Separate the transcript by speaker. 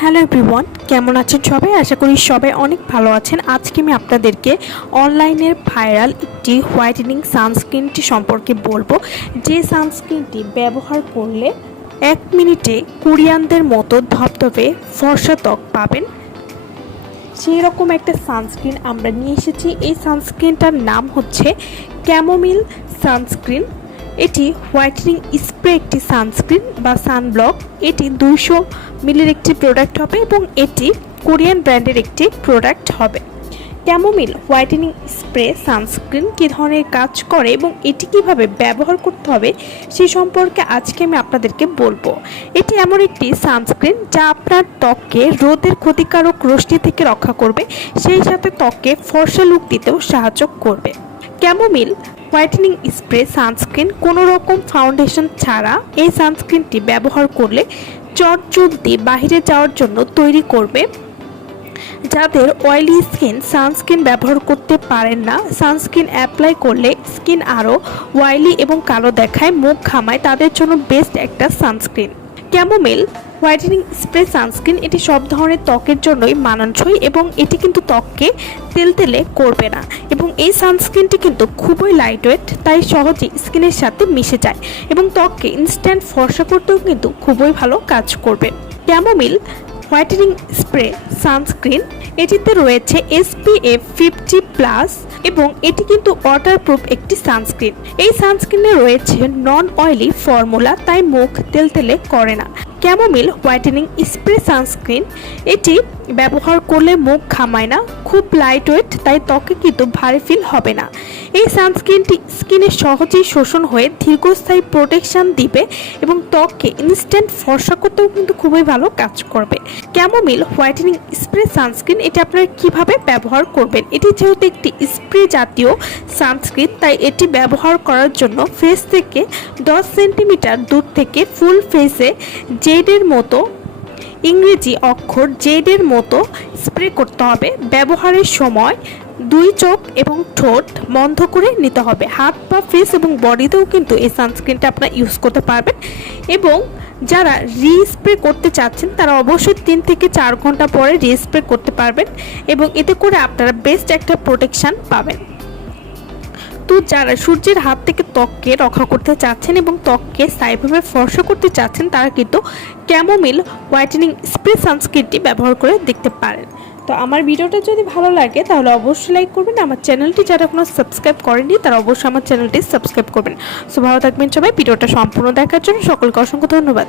Speaker 1: Hello everyone, কেমন আছেন সবাই? আশা করি সবাই অনেক ভালো আছেন। আজকে আমি আপনাদেরকে অনলাইনের ভাইরাল একটি হোয়াইটেনিং সানস্ক্রিনটি সম্পর্কে বলব। যে সানস্ক্রিনটি ব্যবহার করলে এক মিনিটে কোরিয়ানদের মতো ধপধপে ফর্সা ত্বক পাবেন। সেই রকম একটা সানস্ক্রিন আমরা নিয়ে এসেছি। এই সানস্ক্রিনটার নাম হচ্ছে ক্যামোমিল সানস্ক্রিন। এটি হোয়াইটেনিং স্প্রে একটি সানস্ক্রিন বা সানব্লক। এটি দুইশো মিলির একটি প্রোডাক্ট হবে এবং এটি কোরিয়ান ব্র্যান্ডের একটি প্রোডাক্ট হবে। ক্যামোমিল হোয়াইটেনিং স্প্রে সানস্ক্রিন কী ধরনের কাজ করে এবং এটি কীভাবে ব্যবহার করতে হবে সে সম্পর্কে আজকে আমি আপনাদেরকে বলব। এটি এমন একটি সানস্ক্রিন যা আপনার ত্বককে রোদের ক্ষতিকারক রশ্মি থেকে রক্ষা করবে, সেই সাথে ত্বককে ফর্সা লুক দিতেও সাহায্য করবে। ক্যামোমিল হোয়াইটেনিং স্প্রে সানস্ক্রিন কোনো রকম ফাউন্ডেশন ছাড়া এই সানস্ক্রিনটি ব্যবহার করলে চট জলদি বাহিরে যাওয়ার জন্য তৈরি করবে। যাদের অয়েলি স্কিন সানস্ক্রিন ব্যবহার করতে পারেন না, সানস্ক্রিন অ্যাপ্লাই করলে স্কিন আরও ওয়াইলি এবং কালো দেখায়, মুখ খামায় তাদের জন্য বেস্ট একটা sunscreen. Chamomile, whitening spray sunscreen এটি সব ধরনের ত্বকের জন্যই মানানসই এবং এটি কিন্তু ত্বককে তেলতেলে করবে না এবং এই সানস্ক্রিনটি কিন্তু খুবই লাইটওয়েট তাই সহজেই স্কিনের সাথে মিশে যায় এবং ত্বককে ইনস্ট্যান্ট ফর্সা করতেও কিন্তু খুবই ভালো কাজ করবে। ক্যামোমিল হোয়াইটেনিং স্প্রে, সানস্ক্রিন, এটিতে রয়েছে এসপিএফ ফিফটি প্লাস এবং এটি কিন্তু ওয়াটার প্রুফ একটি সানস্ক্রিন। এই সানস্ক্রিনে রয়েছে নন অয়েলি ফর্মুলা তাই মুখ তেলতেলে করে না। ক্যামোমিল হোয়াইটেনিং স্প্রে সানস্ক্রিন, এটি ব্যবহার করলে মুখ ঘামায় না, খুব লাইট ওয়েট তাই ত্বকে কিন্তু ভারী ফিল হবে না। এই সানস্ক্রিনটি স্কিনে সহজেই শোষণ হয়ে দীর্ঘস্থায়ী প্রোটেকশন দিবে এবং ত্বককে ইনস্ট্যান্ট ফর্সা করতেও কিন্তু খুবই ভালো কাজ করবে। ক্যামোমিল হোয়াইটেনিং স্প্রে সানস্ক্রিন, এটি আপনারা কীভাবে ব্যবহার করবেন? এটি যেহেতু একটি স্প্রে জাতীয় সানস্ক্রিন, তাই এটি ব্যবহার করার জন্য ফেস থেকে দশ সেন্টিমিটার দূর থেকে ফুল ফেসে জেডের মতো, ইংরেজি অক্ষর জেডের মতো স্প্রে করতে হবে। ব্যবহারের সময় দুই চোখ এবং ঠোঁট বন্ধ করে নিতে হবে। হাত, পা ফেস এবং বডিতেও কিন্তু এই সানস্ক্রিনটা আপনারা ইউজ করতে পারবেন। এবং যারা রিস্প্রে করতে চাচ্ছেন, তারা অবশ্যই তিন থেকে চার ঘণ্টা পরে রিস্প্রে করতে পারবেন। এবং এতে করে আপনারা বেস্ট একটা প্রোটেকশান পাবেন। তো যারা সূর্যের হাত থেকে ত্বককে রক্ষা করতে চাচ্ছেন এবং ত্বককে স্থায়ীভাবে ফর্সা করতে চাচ্ছেন, তারা কিন্তু ক্যামোমিল হোয়াইটেনিং স্প্রে সানস্ক্রিনটি ব্যবহার করে দেখতে পারেন। তো আমার ভিডিওটা যদি ভালো লাগে, তাহলে অবশ্যই লাইক করবেন। আমার চ্যানেলটি যারা এখনও সাবস্ক্রাইব করেনি তারা অবশ্যই আমার চ্যানেলটি সাবস্ক্রাইব করবেন। সো ভালো থাকবেন সবাই। ভিডিওটা সম্পূর্ণ দেখার জন্য সকলকে অসংখ্য ধন্যবাদ।